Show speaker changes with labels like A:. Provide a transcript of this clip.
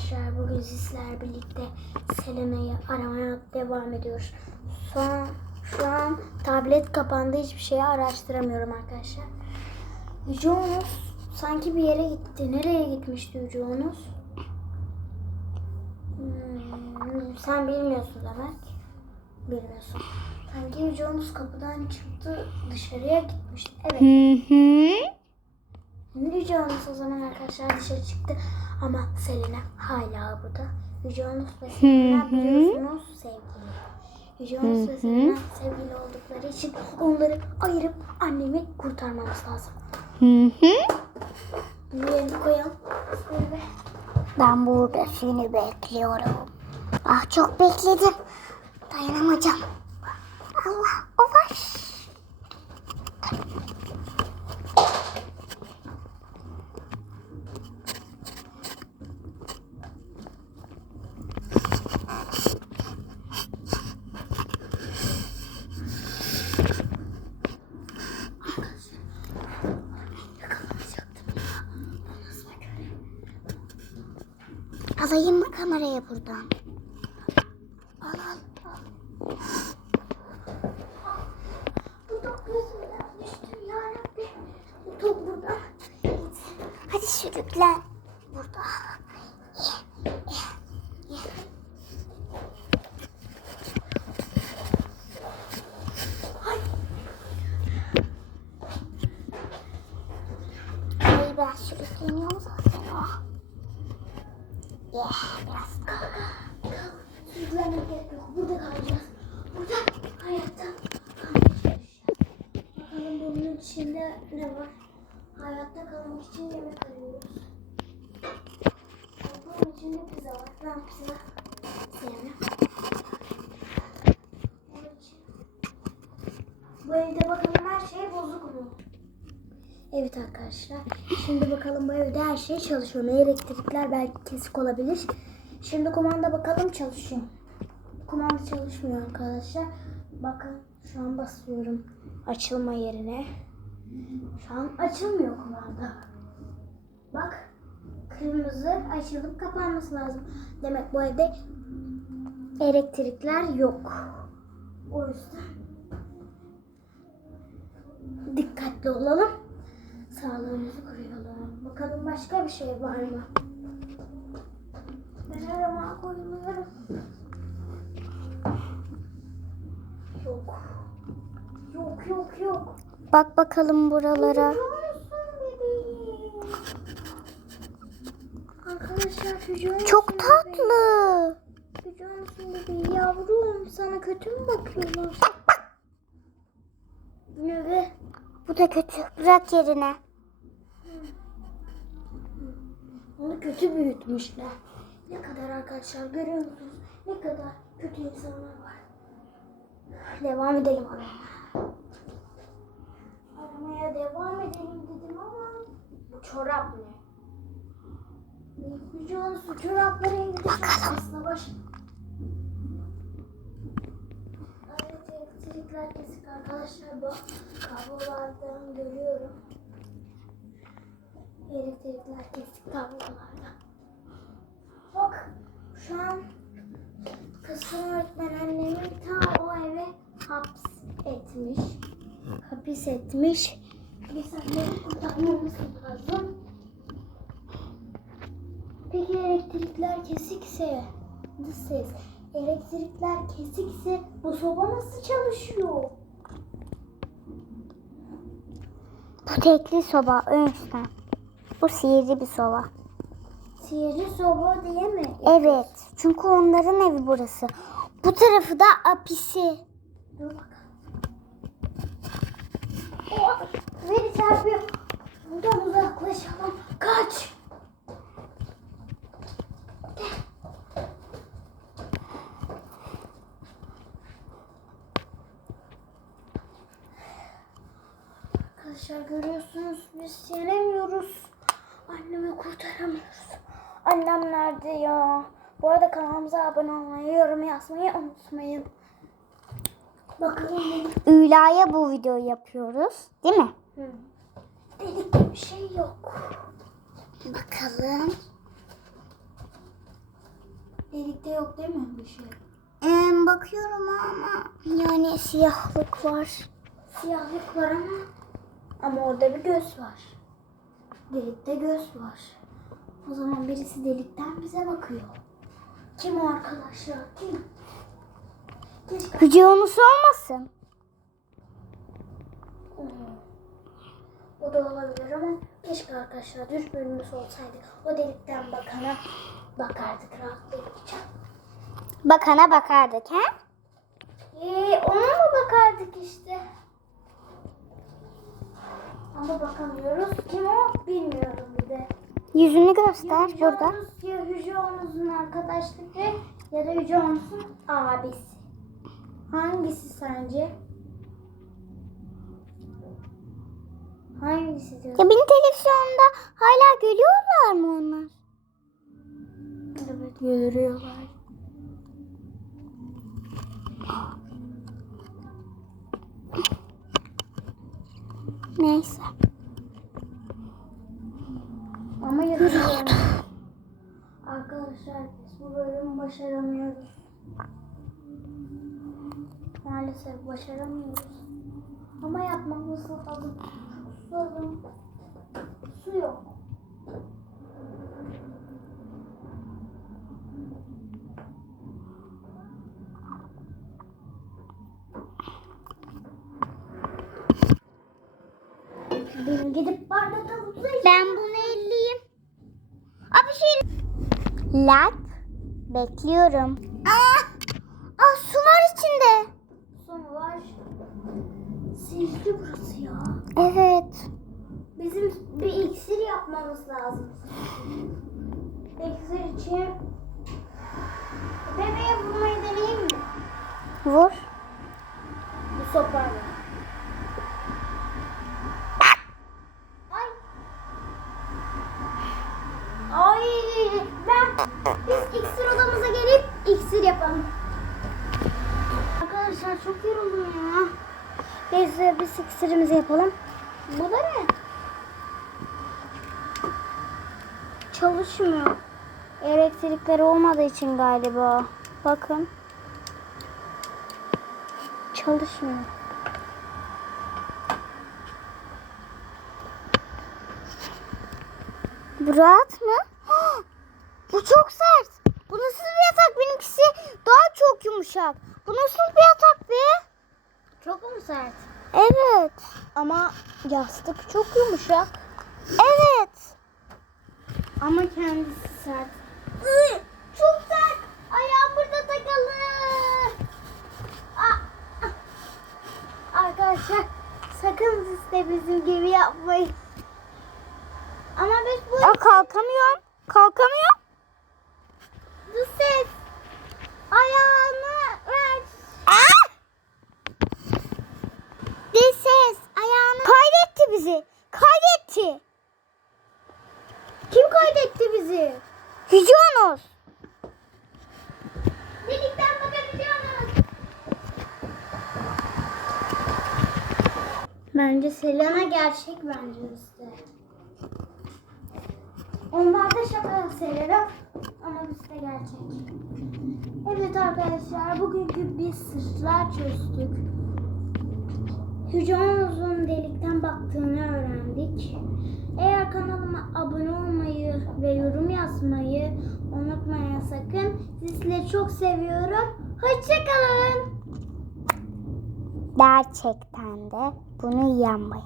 A: arkadaşlar bugün sizlerle birlikte Selena'yı aramaya devam ediyoruz. An, şu an tablet kapandı hiçbir şeyi araştıramıyorum arkadaşlar. Yüce sanki bir yere gitti. Nereye gitmişti Yüce? Hmm, sen bilmiyorsun demek. Bilmiyorsun. Sanki Yüce kapıdan çıktı dışarıya gitmişti. Evet.
B: Hı hı.
A: Yüce Onus o zaman arkadaşlar dışarı çıktı ama Selena hala burada. Yüce Onus ve Selena biliyorsunuz sevgili. Yüce Onus ve Selena sevgili oldukları için onları ayırıp annemi kurtarmamız lazım.
B: Hı hı.
A: Bunu yerine koyalım.
B: Ben burada seni bekliyorum. Ah çok bekledim. Dayanamayacağım. Allah o var. Alayım mı kameraya buradan? Al al.
A: Bu top gözümden düştü yarabbi. Bu top burada.
B: Hadi sürüklen. Burada. Ay ben sürükleniyorum zaten o. Yeah, biraz kalk.
A: Sürüklenmek gerek yok. Burada kalacağız. Burada hayatta kalmaya çalışacağız. Bakalım bunun içinde ne var? Hayatta kalmak için yemek arıyoruz. Bunun içinde pizza var. Ben pizza sevmem. Bu evde bakalım her şey bozuk mu? Evet arkadaşlar. Şimdi bakalım bu evde her şey çalışıyor mu? Elektrikler belki kesik olabilir. Şimdi kumanda bakalım çalışıyor. Kumanda çalışmıyor arkadaşlar. Bakın şu an basıyorum açılma yerine. Şu an açılmıyor kumanda. Bak kırmızı açılıp kapanması lazım. Demek bu evde elektrikler yok. O yüzden dikkatli olalım. Sağlığımızı koruyalım. Bakalım başka bir şey var mı? Ben arama koyuyorum. Yok. Yok yok yok.
B: Bak bakalım buralara.
A: Arkadaşlar musun
B: Çok tatlı.
A: Biliyor musun bebeğim? Yavrum sana kötü mü bakıyorlar? Bu ne be?
B: Bu da kötü. Bırak yerine.
A: Onu kötü büyütmüşler. Ne kadar arkadaşlar görüyor musunuz? Ne kadar kötü insanlar var. Devam edelim aramaya. Aramaya devam edelim dedim ama bu çorap ne? Yüce su çorapları evde
B: Bakalım.
A: baş. Evet elektrikler kesik arkadaşlar bu kablolardan görüyorum. Elektrikler kesik kablolardan. Bak şu an kızım öğretmen annemi ta o eve haps etmiş. Hapis etmiş. Biz annemi kurtarmamız lazım. Peki elektrikler kesikse, ses, elektrikler kesikse bu soba nasıl çalışıyor?
B: Bu tekli soba ön üstten. Bu sihirli bir soba.
A: Sihirli soba diye mi?
B: Evet. Çünkü onların evi burası. Bu tarafı da apisi.
A: Dur bakalım. Oh, beni çarpıyor. Buradan uzaklaşalım. Kaç. Arkadaşlar görüyorsunuz biz yenemiyoruz. Annemi kurtaramıyoruz. Annem nerede ya? Bu arada kanalımıza abone olmayı, yorum yazmayı unutmayın. Bakalım
B: Üla'ya bu videoyu yapıyoruz. Değil mi?
A: delikte bir şey yok.
B: Bakalım.
A: delikte yok değil mi bir şey?
B: Ee, bakıyorum ama yani siyahlık var.
A: Siyahlık var ama ama orada bir göz var. Delikte göz var. O zaman birisi delikten bize bakıyor. Kim o arkadaşlar? Kim?
B: Yunus olmasın.
A: Hmm. O da olabilir ama keşke arkadaşlar dürbünümüz olsaydı. O delikten bakana bakardık rahatlayınca.
B: Bakana bakardık he?
A: Ee, ona mı bakardık işte? Ama bakamıyoruz. Kim o bilmiyorum bir de.
B: Yüzünü göster burada.
A: Ya Yüce Onuz'un arkadaşlığı ya da Yüce Onuz'un abisi. Hangisi sence? Hangisi diyorsun?
B: Ya beni televizyonda hala görüyorlar mı onlar?
A: Evet görüyorlar.
B: Neyse.
A: Ama yapıyorum. Arkadaşlar biz bu bölümü başaramıyoruz. Maalesef başaramıyoruz. Ama yapmamız lazım. Susadım. Su yok. Benim gidip bardak havuzuna
B: Ben bunu elleyeyim. Abi şey... Lat. Bekliyorum. Aa, aa su var içinde.
A: Son var. Sihirli burası ya.
B: Evet.
A: Bizim bir iksir yapmamız lazım. İksir için bebeğe vurmayı deneyeyim mi?
B: Vur.
A: Bu sopayla. Ay. Ay ben biz iksir odamıza gelip iksir yapalım. Arkadaşlar çok yoruldum ya.
B: Neyse biz iksirimizi yapalım.
A: Bu da ne?
B: Çalışmıyor. Elektrikleri olmadığı için galiba. Bakın. Çalışmıyor. Bu rahat mı? Bu çok sert. Bu nasıl bir yatak? Benimkisi daha çok yumuşak. Bu nasıl bir yatak be?
A: Çok mu sert?
B: Evet.
A: Ama yastık çok yumuşak.
B: Evet.
A: Ama kendisi sert. Çok sert. Ayağım burada takılı. Ah, ah. Arkadaşlar sakın siz de bizim gibi yapmayın. Ama biz bu
B: Aa, kalkamıyorum. Kalkamıyorum.
A: Bence Selena gerçek bence işte. Onlar da şaka Selena ama bizde gerçek. Evet arkadaşlar bugünkü biz sırlar çözdük. Yüce Onuz'un delikten baktığını öğrendik. Eğer kanalıma abone olmayı ve yorum yazmayı unutmayın sakın. Sizleri çok seviyorum. Hoşçakalın.
B: Gerçekten de bunu yanmayın.